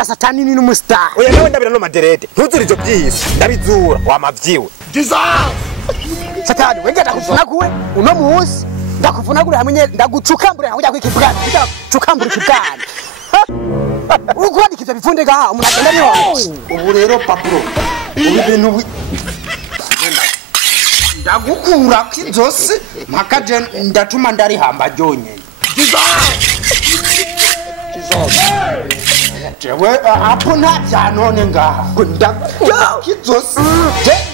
bwa satani ni n'umustar oya nawe ndabira no maderede ntuzuri ivyo byisi ndabizura wamavyiwe satani wenge ndakuvunaguwe uno musi ndakuvunagura hamwe ndagucukambura hamwe kwikibwana ndagucukambura ikibwana uko ndikivyo bifunde ga umuntu agenda niho ubu rero Pablo ubu bintu ndagukura kizose makaje ndatuma ndari hamba jonyene jewe apo nta byanone ngaha ndakura kizose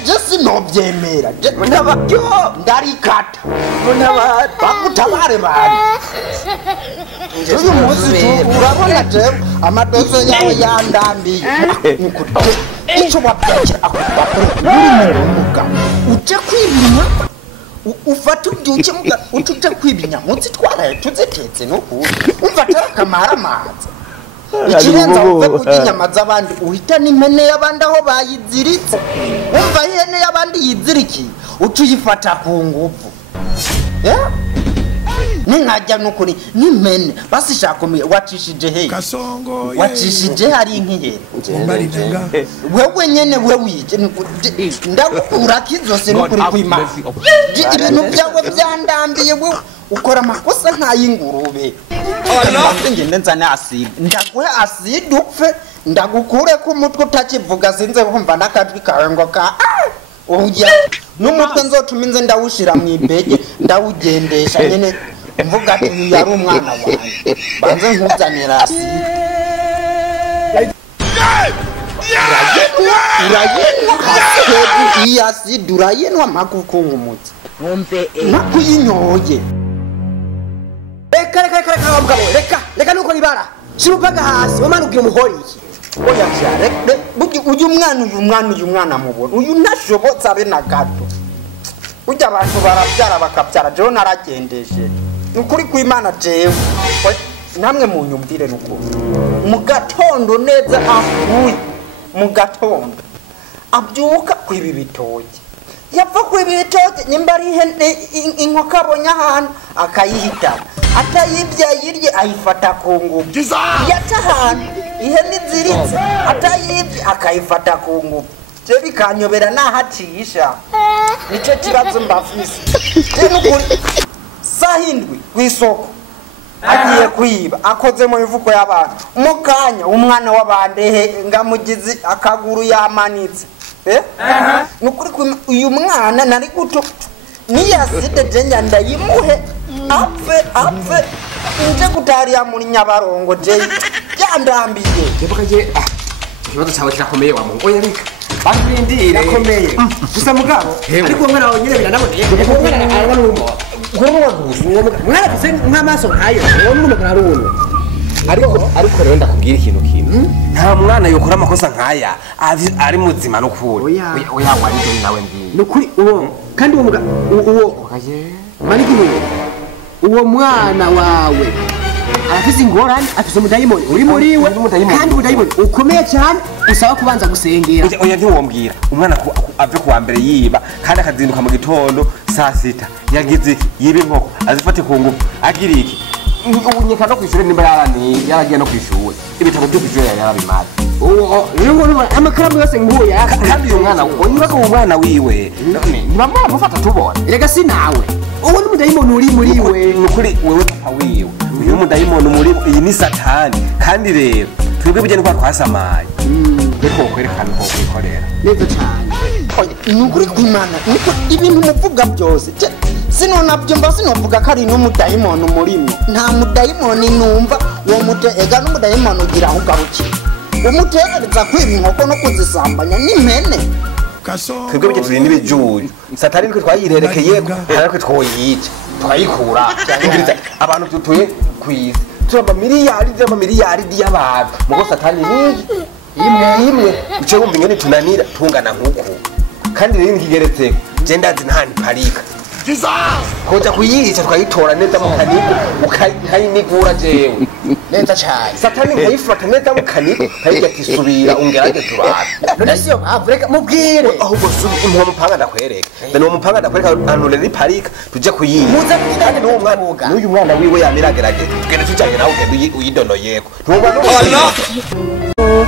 je sinovyemera ndarikata bakutabare bari uyu munsi urabona jewe amadozo yawe yandambiye icyo wapakira akubakora uje kwibirima ufata ubyuke muga utuje kwibinya munsi twaraye tuzitetse no kuza umva tarakamara amazi ikirenza uve kuginyama z'abandi uhita n'impene y'abandi aho bayiziritse umva ihene y'abandi yizirikiye ucuyifata ku nguvu ninajya nukuri n'impene basishaka wacishije he wacishije hari inkihere wewe nyene we wije ndagukura kizose nukuri kwimana ibintu byawe byandambiye we ukora amakosa nk'ay'ingurube ngende nzane aside ndaguhe aside upfe ndagukure ku mutwe utakivuga sinze kumva nakajwi kawe ngo ka uya n'umutwe nzotuma inze ndawushira mu ibege ndawugendesha nyene mvuga ati uyu yari umwana wanjye banze nkuzanira aside iyi aside urayenwa mpakukunga umutsi nakuyinyoye reka mugabo reka nuko nibara shirupaga hasi wamanukiye umuhori iki oya cyare uyu mwana mubona uyu ntashobotse abe na gato ujya abantu barabyara bakabyara jewe naragendeshe ukuri kw'Imana jewe namwe munyumvire n'ukuri mu gatondo neza avuye mu gatondo abyuka kwibi bitoke yapfa kwibi bitoke nimba ari inkoko abonye ahantu akayihitana atayibya yirye ayifata ku ngufu yaca ahantu ihene iziritse atayibya akayifata ku ngufu je bikanyobera nahacisha nico kibazo mbafise sahindwi kwisoko agiye kwiba akoze mu bivuko y'abantu mukanya umwana w'abande ngamugizi akaguru yamanitse nukuri uyu mwana nari guto niyaside jenya ndayimuhe apfe nje kutariya muri Nyabarongo je yandambiye kebukaje ikibazo cyawe kirakomeye wa mungu oya rika bandindira komeye gusa mugabo ariko umwana wawe nyine biranaboneye umwana araba n'urumo mwana kuse nk'amaso nkayo uwo n'umugabo arumwe ariko rero ndakubwira ikintu kimwe nta mwana yokora amakosa nkaya ari muzima no kuri oya wari nawe ndi nukuri uwo kandi uwo mugabo uwo maniki uwo mwana wawe afise ingorane afise umudayimoni uri muriwe kandi umudayimoni ukomeye cyane usaba kubanza gusengera oya ntiwombwira umwana ave kuwa mbere yiba kandi akazinduka mu gitondo saa sita yagize iki yiba inkoko azifate ku ngufu agira iki unyeka no kwishuri nimba yaragiye no kwishuri ibitabo byo kwishuri yarabimaze uwo amakaramu yose nguya kandi uyu mwana unyura ko umwana wiwe ntibamwa mufata tubona rega si nawe uwo n'umudayimoni uri muriwe nukuri wewe papa wiwe uyu mudayimoni muri iyi ni satani kandi rero twebwe bije niko twasamaye reko kwerekana ko kwikorera neza cyane nukuri kw'Imana niko ibintu muvuga byose sino nabyo mba sinovuga ko ari n'umudayimoni umurimo nta mudayimoni numva uwo ega n'umudayimoni ugira aho ugarukira umutegereza kwiba inkoko no kuzisambanya n'impene twebwe bije turi n'ibijuju satani niko twayirerekeye ariko twoyica twayikura ingiriza abantu tutuye kwisi turaba miliyari y'abantu mugo satani imwe uce wumva ingene tunanira tungana nk'uko kandi rero nkigeretse je ndazi ntani parika koja kuyica twayitora neza mu kanigo ukayinigura jewe neza cyane satani nkayifata neza mukaniko nkayijya tisubira ungerage turabe none siyo mpamvu reka mubwire ahubwo subi impuha mupanga ndakwereka uwo mupanga ndakwereka ahantu rero parika tujye kuyiga muza kugenda n'umwana n'uyu mwana wiwe yamiragerage tugende tujyanye nawe ugende uyidonoyeko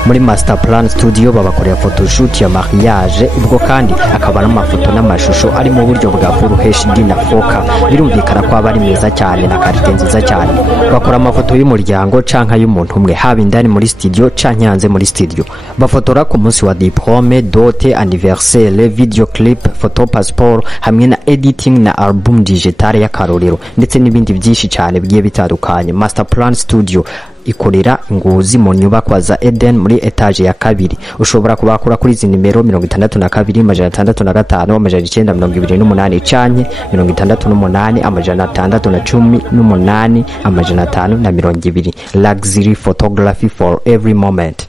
muri Master Plan Studio babakorera photoshoot ya mariage ubwo kandi akaba n'amafoto n'amashusho ari mu buryo bwa Full HD na 4K birumvikana ko aba ari meza cyane na karite nziza cyane bakora amafoto y'umuryango canka y'umuntu umwe haba indani muri studio canke hanze muri studio bafotora ku munsi wa diplome dote anniversaire video clip photo passport hamwe na editing na album digital y'akarorero ndetse n'ibindi byinshi cyane bigiye bitandukanye Master Plan Studio ikorera Ngozi mu nyubako za Eden muri etage ya kabiri ushobora kubakura kuri izi nimero 62 amajana 65 amajana 928 canke 68 amajana 618 amajana 520 luxury photography for every moment.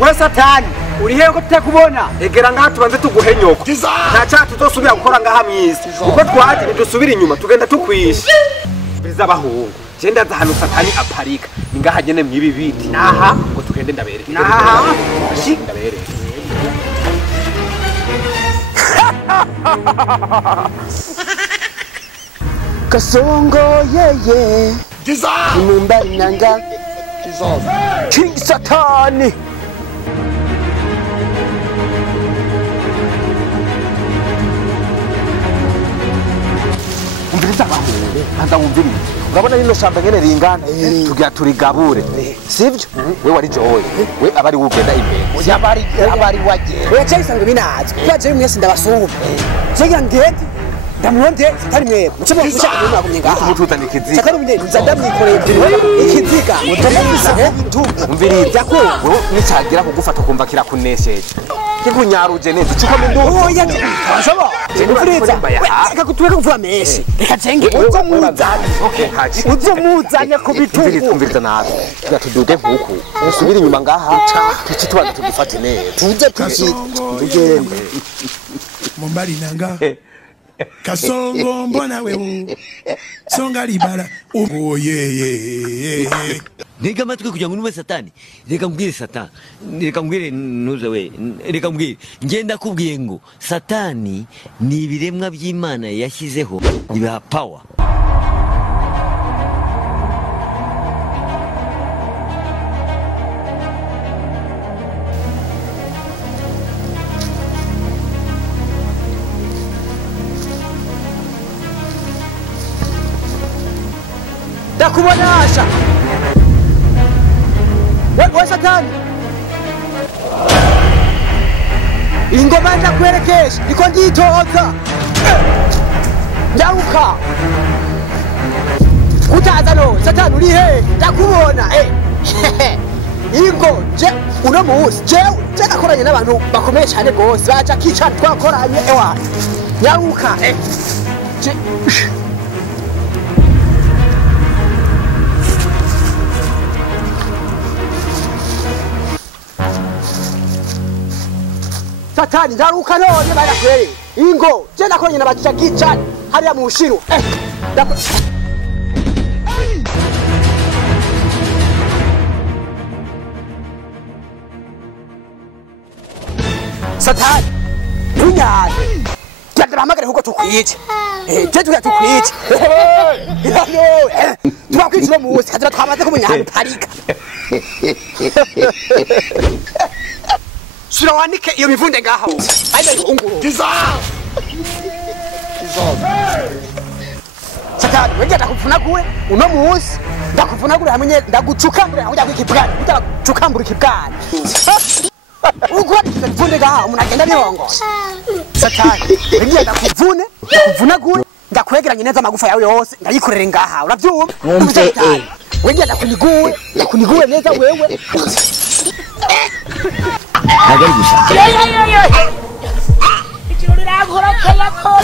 we satani uri hehe ko tutakubona egera ngaha tubanze tuguhe nyoko nta cyaha tuzosubira gukora ngaha mwisi uko twaje ntidusubira inyuma tugenda tukwishe biza abahungu genda aza ahantu satani aparika ni ngaha nyene mwibi biti naha ngo tugende ndabereke naha ndabereke Kasongo yeye Numba nanga King Satani umviriza abahungu anza wumvirize urabona rino shamba ngene ringana tugira turigabure sivyo we wari joye we abari wugenda imbere abari waje we cyisanga binazi kwaje mwese ndabasumba cyega ngende ndamuronde satani mwe mucemo mushaka kumye ngaha mututana ikiziga satani mwe ndamwikoreye ikiziga utamubisa umviriza ko nicagira kugufata kumva kirakunesheje kikunyaruje neza cyo komendo oya ashaba umviriza reka kutweka kuvuga meshi reka cenge uzo muzanye uzo muzanye ku bitugu umviriza nazo tuduge nkuku usubira inyuma ngaha tuci tubanza tugufate neza tuje tugende Mombali nanga Kasongo mbona wewe Songa libala oh yeah Nega matwe kugira ngo nume satani reka mbwire satani reka mbwire nuze we reka mbwire ngenda kubwiye ngo satani ni ibiremwa by'Imana yashyizeho biba power ndakubonasha we satani ingoma ndakwerekesha niko nditoza nyaruka utaza no satani uri he ndakubona ingo je uno musi je nakoranye n'abantu bakomeye cyane gose baca kicana twakoranye ewa nyaruka Satani ndaruka none barakwere. Ingo, je nakonye nabacisha gicani hariya mu Bushinwa. Satani, unyaje. Tuhamagare huko tukwice. Je tukwice. Twakwicira mu wose hazira twamaze kumunyana parika. Shira wanike iyo mivunde ngaho. Aide unguru. Giza. Satani, wewe ndakuvunagure uno munsi. Ndakuvunagure hamwe ndagucukambure hamwe ndakikibwana. Ndagucukambure ikibwana. Uko mivunde ngaho munagenda niongo. Satani, wewe ndakuvunagure. Ndakwegeranya neza amagufa yawe yose ndayikorere ngaha uravyumva Satani wewe ndakuniguye neza wewe Agari gusa ikirori rankoroka yakoma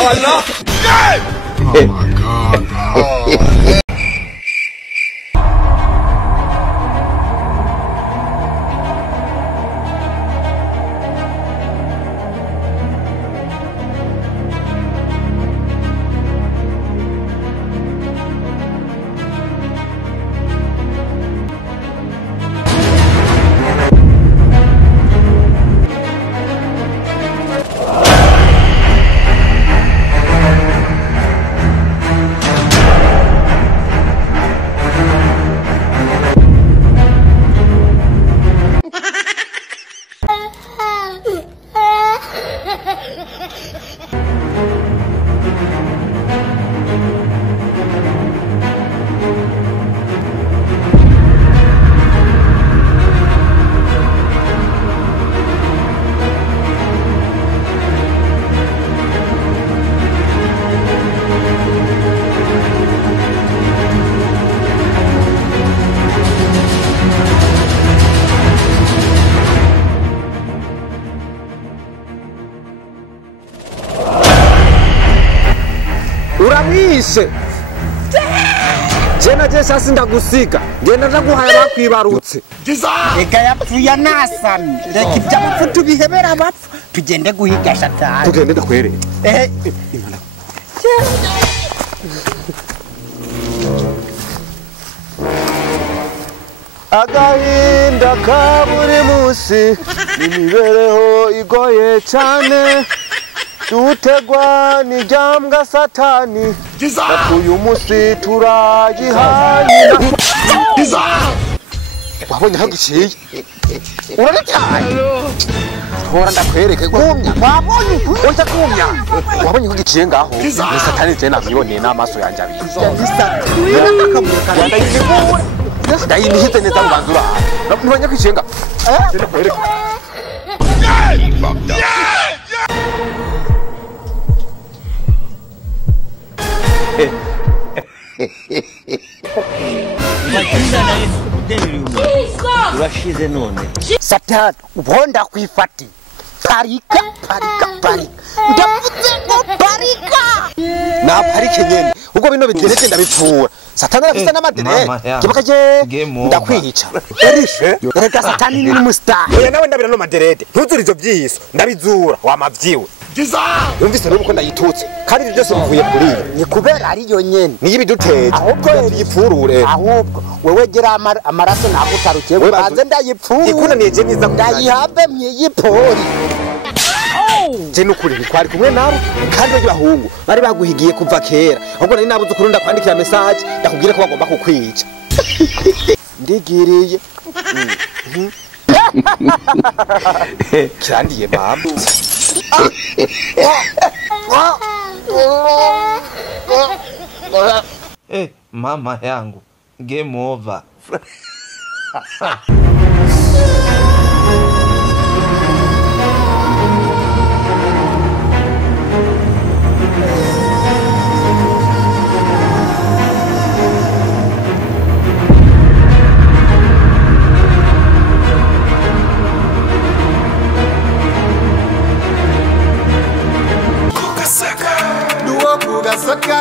Oh no! Oh my God. Uramwishe Jena jesha sindagusiga ngenda ndaguhaye bakwibarutse Eka yapfuye nasami reka iby'abapfu tubihebera abapfu tugende guhiga Satani tugende ndakwere Agahinda ka buri munsi n'imibereho igoye cyane dutegwa n'ijambwa Satani uyu munsi turagihanyira wabonye hagiciye uraritaye hora ndakwereke kumya wabonye oya kumya wabonye hagiciye ngaho ni Satani je navyiboneye n'amaso yanje abiri ndayinihize neza mubanzura nabonye kwiciye ngaho ndakwereke urashize none Satani ubonda kwifati parika ndavuze ngo parika na parike nyene ubwo bino bigeretse ndabipfura Satani arafise n'amadere kibuka je ndakwica erishe reka Satani ni umustar oya nawe ndabira no maderede ntuzuri ivyo vyiso ndabizura wamavyiwe Yumvise nuko ndayitutse kandi ibyo byose bivuye kuri ni kubera ari yo nyene ni ibiduteye ahubwo yipfurure ahubwo wewe gera amaraso nakutarukiye baze ndayipfurure ikunaniye je niza ndayihabe myiyipori je nukuri twari kumwe nabo kandi byo bahungu bari baguhigiye kuva kera ahubwo nari nabuze kurunda kwandikira message ndakubwira ko bagomba kukwica ndigiriye kirandiye mama Mama yangu game over. Kugasaka